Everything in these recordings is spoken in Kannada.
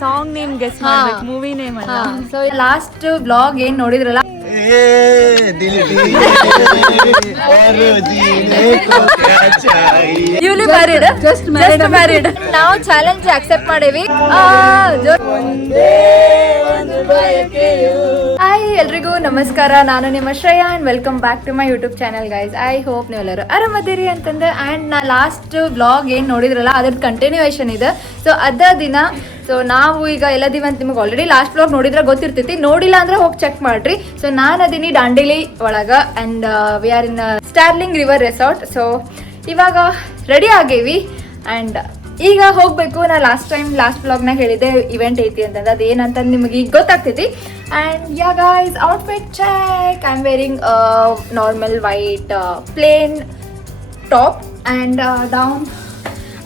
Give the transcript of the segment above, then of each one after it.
ಸಾಂಗ್ ನೇಮ್ ಗೆಸ್ ಮಾಡ್ಬೇಕು, ಮೂವಿ ನೇಮ್ ಅಲ್ಲ. ಸೊ ಲಾಸ್ಟ್ ವ್ಲಾಗ್ ಏನ್ ನೋಡಿದ್ರಲ್ಲ, ಜಸ್ಟ್ ಮ್ಯಾರಿಡ್. ನಾವು ಚಾಲೆಂಜ್ ಅಕ್ಸೆಪ್ಟ್ ಮಾಡೇವಿ. ಹಾಯ್ ಎಲ್ರಿಗೂ ನಮಸ್ಕಾರ, ನಾನು ನಿಮ್ಮ Shreya and welcome back to my YouTube channel guys. I hope ನೀವೆಲ್ಲರೂ ಆರಾಮದಿರಿ ಅಂತಂದ್ರೆ. ಆ್ಯಂಡ್ ನಾ ಲಾಸ್ಟ್ ವ್ಲಾಗ್ ಏನು ನೋಡಿದ್ರಲ್ಲ ಅದ್ರದ್ದು ಕಂಟಿನ್ಯೂಯೇಷನ್ ಇದೆ. ಸೊ ಅದ ದಿನ ಸೊ ನಾವು ಈಗ ಎಲ್ಲದೀವಿ ಅಂತ ನಿಮಗೆ ಆಲ್ರೆಡಿ ಲಾಸ್ಟ್ ವ್ಲಾಗ್ ನೋಡಿದ್ರೆ ಗೊತ್ತಿರ್ತೈತಿ, ನೋಡಿಲ್ಲ ಅಂದ್ರೆ ಹೋಗಿ ಚೆಕ್ ಮಾಡ್ರಿ. ಸೊ ನಾನು ಅದೀನಿ ದಾಂಡೇಲಿ ಒಳಗ and we are in sterling river resort. So ಇವಾಗ ರೆಡಿ ಆಗೇವಿ ಆ್ಯಂಡ್ ಈಗ ಹೋಗ್ಬೇಕು. ನಾ ಲಾಸ್ಟ್ ವ್ಲಾಗ್ನಾಗ ಹೇಳಿದ್ದೆ ಇವೆಂಟ್ ಐತಿ ಅಂತಂದ್ರೆ ಅದೇನಂತ ನಿಮಗೆ ಈಗ ಗೊತ್ತಾಗ್ತೈತಿ. And yeah guys, outfit check. I am wearing normal white plain top and down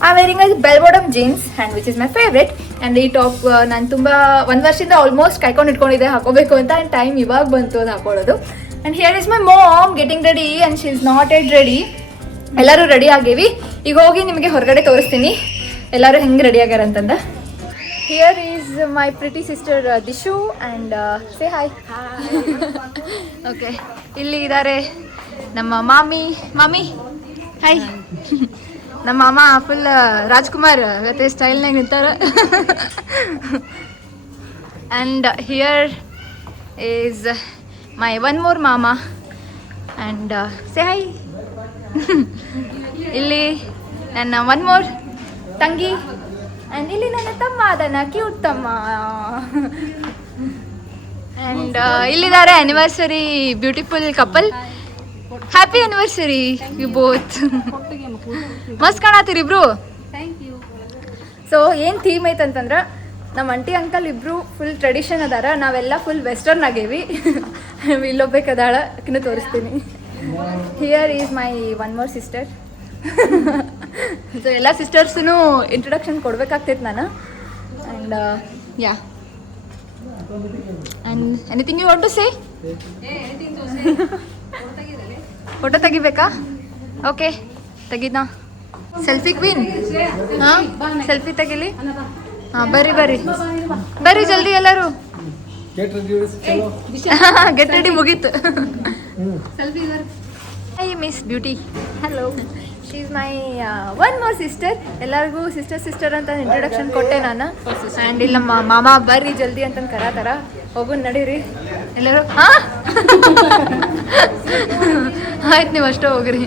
I am wearing bell bottom jeans and which is my favourite. And ಈ ಟಾಪ್ ನಾನು ತುಂಬ ಒಂದು ವರ್ಷದಿಂದ ಆಲ್ಮೋಸ್ಟ್ ಕಾಯ್ಕೊಂಡು ಇಟ್ಕೊಂಡಿದ್ದೆ ಹಾಕೋಬೇಕು ಅಂತ. ಆ್ಯಂಡ್ ಟೈಮ್ ಇವಾಗ ಬಂತು ಅದು ಹಾಕೊಳ್ಳೋದು. And here is my mom getting ready and she is not at ready. ಎಲ್ಲರೂ ರೆಡಿ ಆಗೇವಿ. ಈಗ ಹೋಗಿ ನಿಮಗೆ ಹೊರಗಡೆ ತೋರಿಸ್ತೀನಿ ಎಲ್ಲರೂ ಹೆಂಗೆ ರೆಡಿ ಆಗ್ಯಾರ ಅಂತಂದ. Here is my pretty sister Dishu and say hi. Okay, ಇಲ್ಲಿ ಇದ್ದಾರೆ ನಮ್ಮ ಮಾಮಿ ಹಾಯ್. ನಮ್ಮ ಮಾಮ ಫುಲ್ ರಾಜ್ಕುಮಾರ್ ಇವತ್ತೇ ಸ್ಟೈಲ್ನಾಗ ನಿಂತಾರ. And here is my one more ಮಾಮ ಆ್ಯಂಡ್ ಸೇ ಹಾಯ್. ಇಲ್ಲಿ ನನ್ನ ಒನ್ ಮೋರ್ ತಂಗಿ ಆ್ಯಂಡ್ ಇಲ್ಲಿ ನನ್ನ ತಮ್ಮ ಅದನ್ನ ಕ್ಯೂಟ್ ತಮ್ಮ. ಆ್ಯಂಡ್ ಇಲ್ಲಿದ್ದಾರೆ anniversary beautiful couple. Happy anniversary you both. ಮಸ್ತ್ ಕಾಣತ್ತೀರಿ ಇಬ್ರು. ಸೊ ಏನು ಥೀಮ್ ಐತಂತಂದ್ರೆ ನಮ್ಮ ಅಂಟಿ ಅಂಕಲ್ ಇಬ್ರು ಫುಲ್ ಟ್ರೆಡಿಷನ್ ಅದಾರ, ನಾವೆಲ್ಲ ಫುಲ್ ವೆಸ್ಟರ್ನ್ ಆಗೇವಿ. ಇಲ್ಲೊಬ್ಬೇಕದಾಳ, ಅಕ್ಕಿನೂ ತೋರಿಸ್ತೀನಿ. Here is my one more sister. So ಎಲ್ಲ ಸಿಸ್ಟರ್ಸೂ ಇಂಟ್ರೊಡಕ್ಷನ್ ಕೊಡ್ಬೇಕಾಗ್ತೈತೆ ನಾನು. And yeah and anything you want to say? Photo ತೆಗಿಬೇಕಾ? ಓಕೆ ತೆಗಿದ್ನಾ. Selfie queen. ಹಾಂ, ಸೆಲ್ಫಿ ತೆಗಿಲಿ. ಹಾಂ, ಬರ್ರಿ ಜಲ್ದಿ ಎಲ್ಲರೂ. ಗೆಟ್ ರೆಡಿ ಮುಗೀತು. I miss beauty. Hello, she is my one more sister. ಎಲ್ಲರಿಗೂ ಸಿಸ್ಟರ್ ಅಂತ ಇಂಟ್ರೊಡಕ್ಷನ್ ಕೊಟ್ಟೆ ನಾನು. ಆ್ಯಂಡ್ ಇಲ್ಲಿ ನಮ್ಮ ಮಾಮ ಬರ್ರಿ ಜಲ್ದಿ ಅಂತಂದು ಕರತಾರ. ಹೋಗು ನಡೀರಿ ಎಲ್ಲರೂ. ಹಾಂ ಆಯ್ತು, ನೀವು ಅಷ್ಟೇ ಹೋಗ್ರಿ.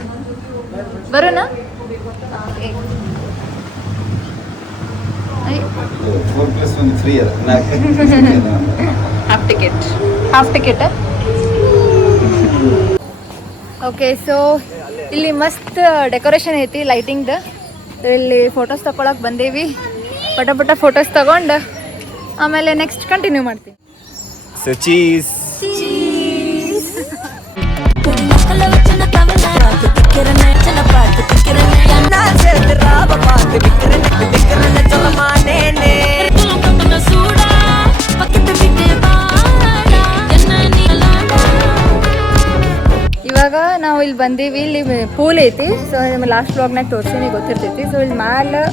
ಬರೋಣ. Half ticket. ಓಕೆ, ಸೊ ಇಲ್ಲಿ ಮಸ್ತ್ ಡೆಕೋರೇಷನ್ ಐತಿ ಲೈಟಿಂಗ್ದು. ಇಲ್ಲಿ ಫೋಟೋಸ್ ತಗೊಳಕ್ಕೆ ಬಂದೇವಿ. ಪಟ ಫೋಟೋಸ್ ತಗೊಂಡು ಆಮೇಲೆ ನೆಕ್ಸ್ಟ್ ಕಂಟಿನ್ಯೂ ಮಾಡ್ತೀವಿ. So cheese. ಇವಾಗ ನಾವು ಇಲ್ಲಿ ಬಂದೀವಿ. ಇಲ್ಲಿ ಪೂಲ್ ಐತಿ. ಸೊ ನಿಮ್ಮ ಲಾಸ್ಟ್ ವ್ಲಾಗ್ನಾಗ ತೋರಿಸಿನಿ, ಗೊತ್ತಿರ್ತೈತಿ. ಸೊ ಇಲ್ಲಿ ಮ್ಯಾಲೆ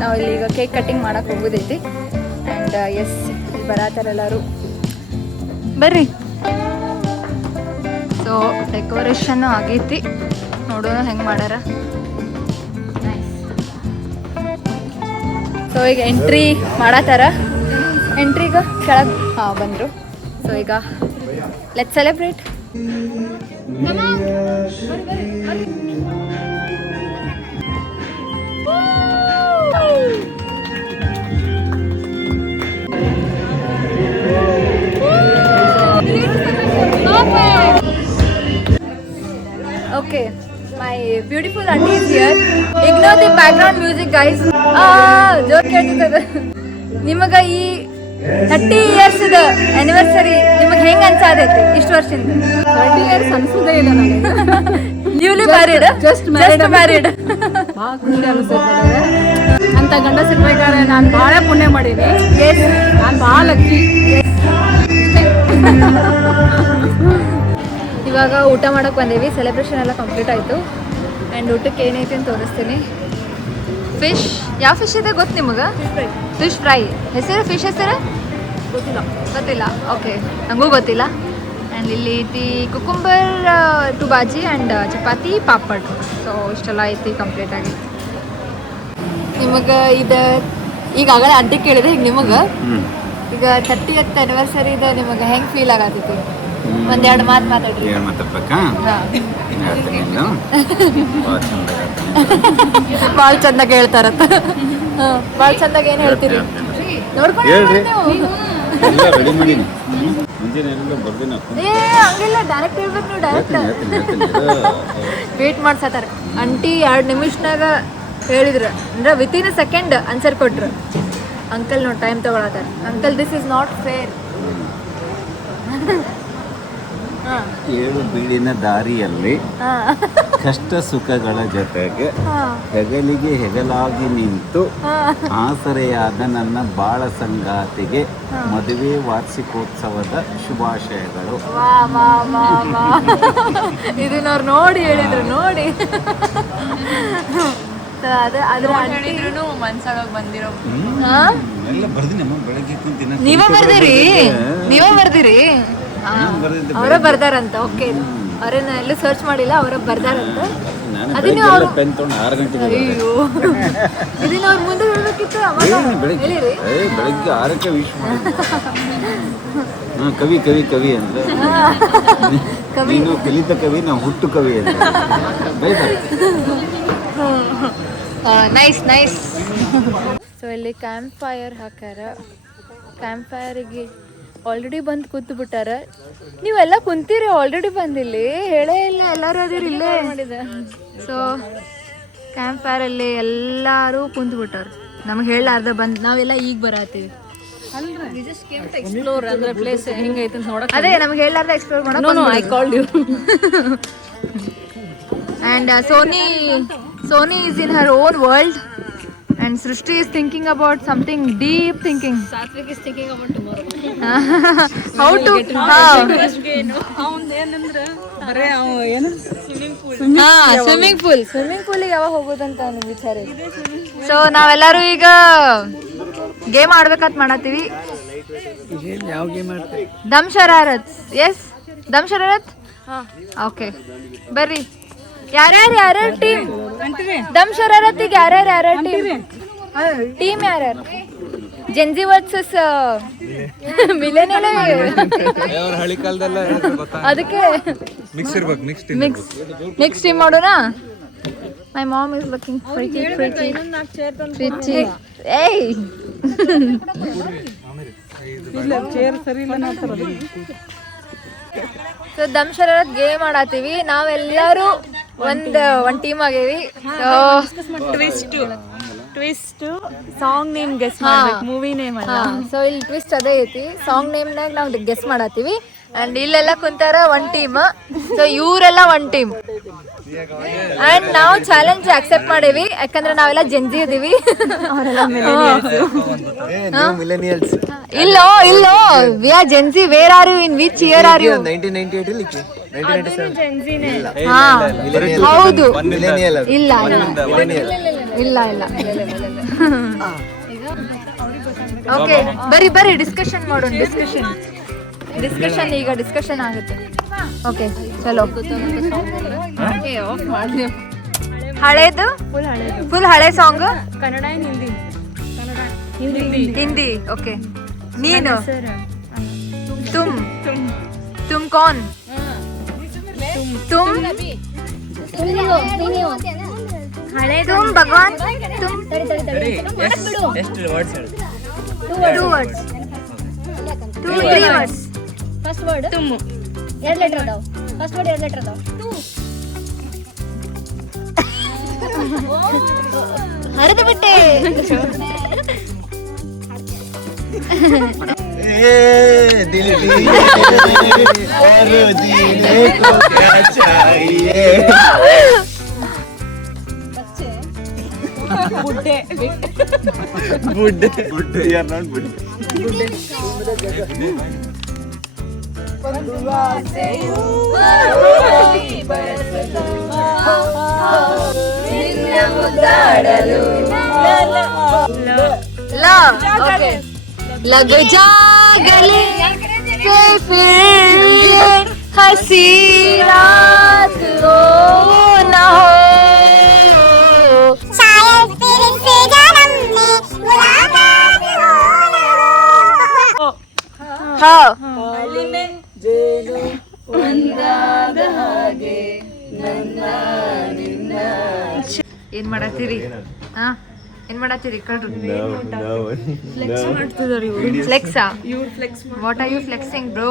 ನಾವು ಇಲ್ಲಿ ಈಗ ಕೇಕ್ ಕಟ್ಟಿಂಗ್ ಮಾಡಕ್ಕೆ ಹೋಗೋದೈತಿ. ಆ್ಯಂಡ್ ಎಸ್, ಇಲ್ಲಿ ಬರತ್ತಾರ ಎಲ್ಲರೂ, ಬರ್ರಿ. ಸೊ ಡೆಕೋರೇಷನ್ ಆಗೈತಿ, ನೋಡೋಣ ಹೆಂಗೆ ಮಾಡ್ಯಾರ. ಸೊ ಈಗ ಎಂಟ್ರಿ ಮಾಡತ್ತಾರ. ಎಂಟ್ರಿಗೆ ಕೆಳಗೆ ಬಂದರು. ಸೊ ಈಗ let's celebrate. Okay, my beautiful auntie is here. Ignore the background music, guys. ಜೋರ್ ಕೇಳ್ತಿರ್ತದೆ. ನಿಮಗೆ ಈ 30 years ಆನಿವರ್ಸರಿ ನಿಮಗೆ ಹೆಂಗೆ ಅನ್ಸಾದೈತಿ ಇಷ್ಟು ವರ್ಷದಿಂದ? 30 years ಅನ್ಸೋದೇ ಇಲ್ಲ ನನಗೆ. Newly married, just married. ಭಾಳ ಖುಷಿ ಅನಿಸ್ತದೆ ಅಂತ ಗಂಡ ಸಿಗ್ಬೇಕಾದ್ರೆ. ನಾನು ಭಾಳ ಪುಣ್ಯ ಮಾಡೀನಿ. ನಾನು ಭಾಳ ಲಕ್ಕಿ. ಇವಾಗ ಊಟ ಮಾಡಕ್ಕೆ ಬಂದೇವಿ. ಸೆಲೆಬ್ರೇಷನ್ ಎಲ್ಲ ಕಂಪ್ಲೀಟ್ ಆಯಿತು. ಆ್ಯಂಡ್ ಊಟಕ್ಕೆ ಏನೈತಿ ಅಂತ ತೋರಿಸ್ತೀನಿ. ಫಿಶ್ ಯಾವ ಫಿಶ್ ಇದೆ ಗೊತ್ತು ನಿಮಗೆ? Fish fry. ಹೆಸರು ಫಿಶ್ ಹೆಸರು ಗೊತ್ತಿಲ್ಲ. ಓಕೆ, ನನಗೂ ಗೊತ್ತಿಲ್ಲ. ಆ್ಯಂಡ್ ಇಲ್ಲಿ ಐತಿ ಕುಕುಂಬರ್ ಟು ಬಾಜಿ ಆ್ಯಂಡ್ ಚಪಾತಿ ಪಾಪಡ್. ಸೊ ಇಷ್ಟೆಲ್ಲ ಐತಿ ಕಂಪ್ಲೀಟ್ ಆಗಿ. ನಿಮಗೆ ಇದು ಈಗಾಗಲೇ ಅಡ್ಡಿ ಕೇಳಿದೆ. ಈಗ ನಿಮಗೆ ಈಗ 30th anniversary ನಿಮಗೆ ಹೆಂಗೆ ಫೀಲ್ ಆಗತ್ತೈತಿ? ಒಂದೆರಡು ಮಾತು ಮಾತಾಡ್ರಿ. ಭಾಳ ಚಂದಾಗ ಹೇಳ್ತಾರತ್ತ. ಭಾಳ ಚಂದಾಗ ಏನು ಹೇಳ್ತೀರಿ? ನೋಡ್ಕೊಂಡು ಹಂಗಿಲ್ಲ, ಡೈರೆಕ್ಟ್ ಹೇಳ್ಬೇಕು ನೀವು. Direct wait ಮಾಡ್ಸತ್ತಾರ. ಅಂಟಿ 2 ನಿಮಿಷನಾಗ ಹೇಳಿದ್ರು ಅಂದ್ರೆ ವಿತಿನ್ ಅ ಸೆಕೆಂಡ್ ಆನ್ಸರ್ ಕೊಟ್ರು. ಅಂಕಲ್ ನೋಡಿ ಟೈಮ್ ತಗೊಳತ್ತಾರ. Uncle this is not fair. ಏಳು ಬೀಳಿನ ದಾರಿಯಲ್ಲಿ ಕಷ್ಟ ಸುಖಗಳ ಜೊತೆಗೆ ಹೆಗಲಿಗೆ ಹೆಗಲಾಗಿ ನಿಂತು ಆಸರೆಯಾದ ನನ್ನ ಬಾಳ ಸಂಗಾತಿಗೆ ಮದುವೆ ವಾರ್ಷಿಕೋತ್ಸವದ ಶುಭಾಶಯಗಳು. ಇದನ್ನವ್ರು ನೋಡಿ ಹೇಳಿದ್ರು. ನೋಡಿ ಮನ್ಸಾಗ ಬಂದಿರೋ ನೀವೇ ಬರ್ದಿರಿ. ಅವರ ಬರ್ದಾರಂತ. ಓಕೆ, ಅವ್ರನ್ನ ಎಲ್ಲೂ ಸರ್ಚ್ ಮಾಡಿಲ್ಲ, ಅವರ ಬರ್ದಾರಂತ. ಅದನ್ನ ಅಯ್ಯೋ, ಇದನ್ನ ಅವ್ರ ಮುಂದೆ ಹೇಳ್ಬೇಕಿತ್ತು. ಬೆಳಿಗ್ಗೆ 6ಕ್ಕೆ ವಿಶ್ ಮಾಡಿ. ಕವಿ ಕವಿ ಕವಿ ಅಂದ್ರೆ ನೀನು ಕಲಿತ ಕವಿ, ನಾವು ಹುಟ್ಟು ಕವಿ ಅಂತ. Nice nice. ಸೊ ಇಲ್ಲಿ ಕ್ಯಾಂಪ್ ಫೈರ್ ಹಾಕ್ಯಾರ. ಕ್ಯಾಂಪ್ ಫೈರಿಗೆ ಆಲ್ರೆಡಿ ಬಂದು ಕೂತು ಬಿಟ್ಟಾರ. ನೀವೆಲ್ಲ ಕುಂತೀರಿ ಆಲ್ರೆಡಿ ಬಂದಿಲ್ಲಿ, ಹೇಳೇ ಇಲ್ಲ. ಎಲ್ಲರೂ ಅದಿರಿ ಇಲ್ಲೇ. ಸೊ ಕ್ಯಾಂಪ್ ಫೈರಲ್ಲಿ ಎಲ್ಲರೂ ಕುಂತು ಬಿಟ್ಟಾರ. ನಮ್ಗೆ ಹೇಳಾರ್ದ ಬಂದು ನಾವೆಲ್ಲ ಈಗ ಬರತ್ತೀವಿ. ಎಕ್ಸ್ಪ್ಲೋರ್ ಅಂದ್ರೆ ಪ್ಲೇಸ್ ಹೆಂಗೈತೆ ಅಂತ ನೋಡಕ್ಕೆ. ಅದೇ ನಮ್ಗೆ ಹೇಳಾರ್ದ ಎಕ್ಸ್ಪ್ಲೋರ್ ಮಾಡೋಣ. No I called you. And Sony is in her own world and Srishti is thinking about something deep thinking. Satvik is thinking about tomorrow. How to swimming pool ಯಾವಾಗ ಹೋಗೋದಂತ ನಿಮ್ಗೆ ವಿಚಾರ. ಸೊ ನಾವೆಲ್ಲರೂ ಈಗ ಗೇಮ್ ಆಡ್ಬೇಕಂತ ಮಾಡತ್ತೀವಿ. Dumb charades. Yes, dumb charades. Okay, ಬರ್ರಿ. ಯಾರ್ಯಾರು ಟೀಮ್? ದಮ್ ಶರಾರತ್ತಿಗೆ ಯಾರ್ಯಾರು ಟೀಮ್ ಯಾರ್ಯಾರು? Gen Z versus millennial. ಅದಕ್ಕೆ ಮಿಕ್ಸ್ ಟೀಮ್ ಮಾಡೋಣ. My mom is looking pretty. ಏಯ್ ಸೊ ದಮ್ ಶರಾರತ್ ಗೇಮ್ ಆಡತ್ತೀವಿ. ನಾವೆಲ್ಲರೂ ಒಂದ್ ಟೀಮ್ ಆಗೇವಿ. ಟ್ವಿಸ್ಟ್ ಸಾಂಗ್ ನೇಮ್ ಗೆಸ್ ಮಾಡ್ಬೇಕು, ಮೂವಿ ನೇಮ್ ಅಲ್ಲ. ಸೊ ಇಲ್ಲಿ ಟ್ವಿಸ್ಟ್ ಅದೇ ಐತಿ. ಸಾಂಗ್ ನೇಮ್ನಾಗ ನಾವು ಗೆಸ್ ಮಾಡತ್ತೀವಿ. ಅಂಡ್ ಇಲ್ಲೆಲ್ಲ ಕುಂತಾರ ಒನ್ ಟೀಮ್. ಸೊ ಇವರೆಲ್ಲ ಒನ್ ಟೀಮ್. ಅಂಡ್ ನಾವು ಚಾಲೆಂಜ್ ಅಕ್ಸೆಪ್ಟ್ ಮಾಡೇವಿ, ಯಾಕಂದ್ರೆ ನಾವೆಲ್ಲ ಜೆನ್ಜಿ ಇದೀವಿ. ಇಲ್ಲೋ we are Gen Z. Where are you? In which year are you? 1998 ಹೌದು. ಇಲ್ಲ ಓಕೆ, ಬರ್ರಿ ಡಿಸ್ಕಷನ್ ಮಾಡೋಣ. ಡಿಸ್ಕಷನ್ ಈಗ ಡಿಸ್ಕಷನ್ ಆಗುತ್ತೆ. ಓಕೆ ಚಲೋ. ಹಳೇದು ಫುಲ್ ಹಳೆ ಸಾಂಗ್. ಕನ್ನಡ ಹಿಂದಿ. ಓಕೆ, ನೀನು ತುಮ್ ಕೌನ್? तुम भगवान तुम 2 words 2-3 words. ಫಸ್ಟ್ ವರ್ಡ್ ತುಮ್. 2 ಲೆಟರ್ ಅದಾವ. ಫಸ್ಟ್ ವರ್ಡ್ 2 ಲೆಟರ್ ಅದಾವ. ಹರಿದು ಬಿಟ್ಟೆ. और जीने को क्या चाहिए? ಬುಡ್ಡೆ. बुड्ढे. You are not बुड्ढे. ಒಂದು ಆಸೆಯು ನಿನ್ನ ಮುದ್ದಾಡಲು लग जा गले पे फिर ये हंसी रात हो ना हो शायद फिर से जन्म में मुलाकात हो ना हो हाँ ಏನ್ ಮಾಡತ್ತೀರಿ ಹಾ ಏನ್ ಮಾಡತ್ತೀರಿ ಕಳ್ರಿ ಫ್ಲೆಕ್ಸಾ what are you flexing bro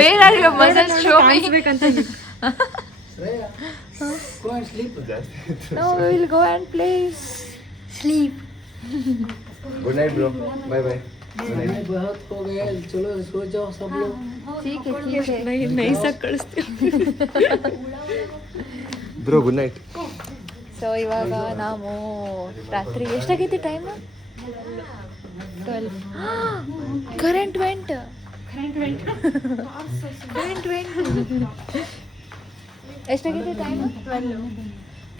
where are your muscles show me No, we will go and play. Sleep. Good night, bro. Bye bye. ठीक है नहीं सब कಳಿಸ್ತೀವಿ Bro, good night. ಸೊ ಇವಾಗ ನಾವು ರಾತ್ರಿ ಎಷ್ಟಾಗೈತಿ ಟೈಮ್ 12 ಕರೆಂಟ್ ವೆಂಟ್ ಎಷ್ಟಾಗೈತಿ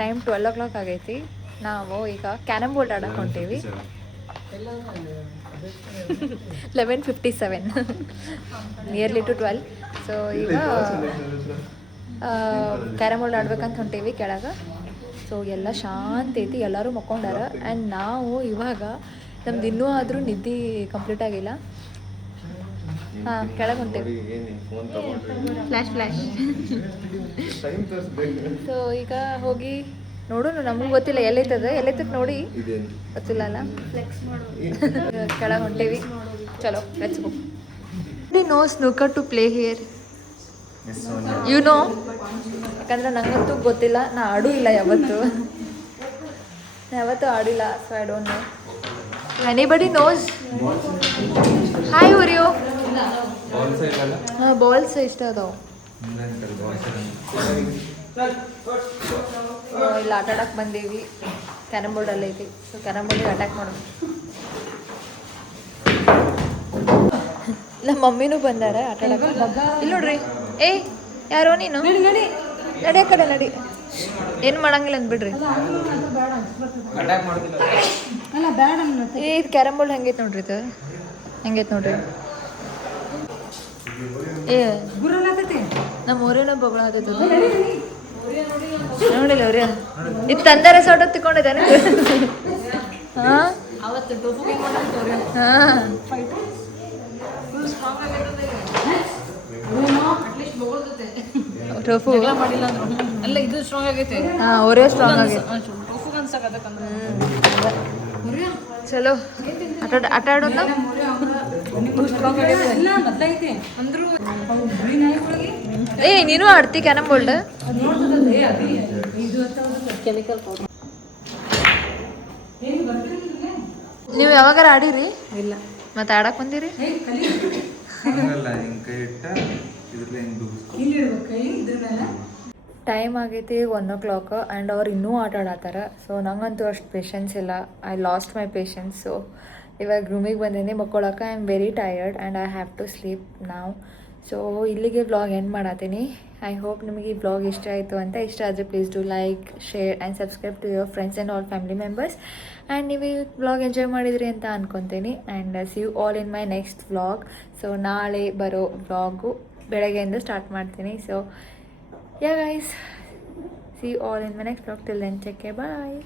ಟೈಮ್ 12 o'clock ಆಗೈತಿ ನಾವು ಈಗ ಕ್ಯಾರಮ್ ಬೋರ್ಡ್ ಆಡಕ್ಕೆ ಹೊಂಟೀವಿ 11:57 ನಿಯರ್ಲಿ ಟು 12 ಸೊ ಈಗ ಕ್ಯಾರಮ್ ಬೋರ್ಡ್ ಆಡ್ಬೇಕಂತ ಹೊಂಟೀವಿ ಕೆಳಗೆ ಸೊ ಎಲ್ಲ ಶಾಂತಿ ಐತಿ ಎಲ್ಲರೂ ಮಕ್ಕೊಂಡಾರ ಆ್ಯಂಡ್ ನಾವು ಇವಾಗ ನಮ್ದು ಇನ್ನೂ ಆದರೂ ನಿದ್ದೆ ಕಂಪ್ಲೀಟ್ ಆಗಿಲ್ಲ ಹಾಂ ಕೆಳಗೆ ಹೊಂಟೇವಿ ಫ್ಲ್ಯಾಶ್ ಸೊ ಈಗ ಹೋಗಿ ನೋಡೋಣ ನಮಗೂ ಗೊತ್ತಿಲ್ಲ ಎಲ್ಲೈತದ ನೋಡಿ ಗೊತ್ತಿಲ್ಲ ಅಲ್ಲ ಕೆಳಗೆ ಹೊಂಟೇವಿ ಚಲೋ let's go no snooker to play here you know ಯಾಕಂದ್ರೆ ನಂಗಂತೂ ಗೊತ್ತಿಲ್ಲ ನಾ ಆಡೂ ಇಲ್ಲ ಯಾವತ್ತೂ ಆಡಿಲ್ಲ so I don't know anybody knows hi ಊರಿಯೋ ಹಾಂ ಬಾಲ್ಸ್ ಇಷ್ಟ ಅದಾವೆ ಇಲ್ಲಿ ಆಟ ಆಡಕ್ಕೆ ಬಂದೀವಿ ಕ್ಯಾರಮ್ ಬೋರ್ಡಲ್ಲಿ ಐತಿ ಸೊ ಕ್ಯಾರಮ್ ಬೋರ್ಡಿಗೆ ಅಟ್ಯಾಕ್ ಮಾಡೋದು ನಮ್ಮ ಮಮ್ಮಿನೂ ಬಂದಾರ ಆಟ ಆಡಕ್ಕೆ ಇಲ್ಲಿ ನೋಡ್ರಿ ಏಯ್ ಯಾರೋ ನೀನು ನಡಿ ಕಡೆ ನಡಿ ಏನು ಮಾಡಂಗಿಲ್ಲ ಅಂದ್ಬಿಡ್ರಿ ಇದು ಕ್ಯಾರಮ್ ಬೋರ್ಡ್ ಹೆಂಗೈತೆ ನೋಡ್ರಿ ಇದು ಹೆಂಗೈತೆ ನೋಡ್ರಿ ಏ ನಮ್ಮ ಊರಿನ ಬೊಗಳ ಆಗೈತೆ ನೋಡಿಲ್ಲ ಅವ್ರಿ ಇದು ತಂದ ರೆಸಾರ್ಟ್ ತಿಕ್ಕೊಂಡಿದ್ದಾನೆ ಹಾಂ ಹಾಂ ಟೋಫು ಅಲ್ಲ ಇದು ಸ್ಟ್ರಾಂಗ್ ಆಗೈತೆ ಹಾಂ ಓರಿಯೋ ಸ್ಟ್ರಾಂಗ್ ಆಗೈತೆ ಚಲೋ ಆಟ ಆಡೋಣ ಏ ನೀನು ಆಡ್ತಿ ಕ್ಯಾರಮ್ ಬೋರ್ಡ್ ನೀವು ಯಾವಾಗಾರ ಆಡಿರಿ ಇಲ್ಲ ಮತ್ತೆ ಆಡಕ್ ಬಂದಿರಿ ಟೈಮ್ ಆಗೈತಿ 1 o'clock ಆ್ಯಂಡ್ ಅವ್ರು ಇನ್ನೂ ಆಟ ಆಡತ್ತಾರ ಸೊ ನಂಗಂತೂ ಅಷ್ಟು ಪೇಷನ್ಸ್ ಇಲ್ಲ I lost my patience so ಇವಾಗ ರೂಮಿಗೆ ಬಂದೀನಿ ಮಕ್ಕೊಳಕ್ಕೆ I am very tired and I have to sleep ನಾವು ಸೊ ಇಲ್ಲಿಗೆ ವ್ಲಾಗ್ ಎಂಡ್ ಮಾಡತ್ತೀನಿ ಐ ಹೋಪ್ ನಿಮಗೆ ಈ ವ್ಲಾಗ್ ಇಷ್ಟ ಆಯಿತು ಅಂತ ಇಷ್ಟ ಆದರೆ please do like share and subscribe to your friends and all family members and ನೀವು ಈ ವ್ಲಾಗ್ ಎಂಜಾಯ್ ಮಾಡಿದ್ರಿ ಅಂತ ಅನ್ಕೊತೀನಿ and see you all in my next vlog so ನಾಳೆ ಬರೋ ವ್ಲಾಗು ಬೆಳಗ್ಗೆಯಿಂದ ಸ್ಟಾರ್ಟ್ ಮಾಡ್ತೀನಿ so yeah guys, see you all in my next vlog. Till then, take care, bye.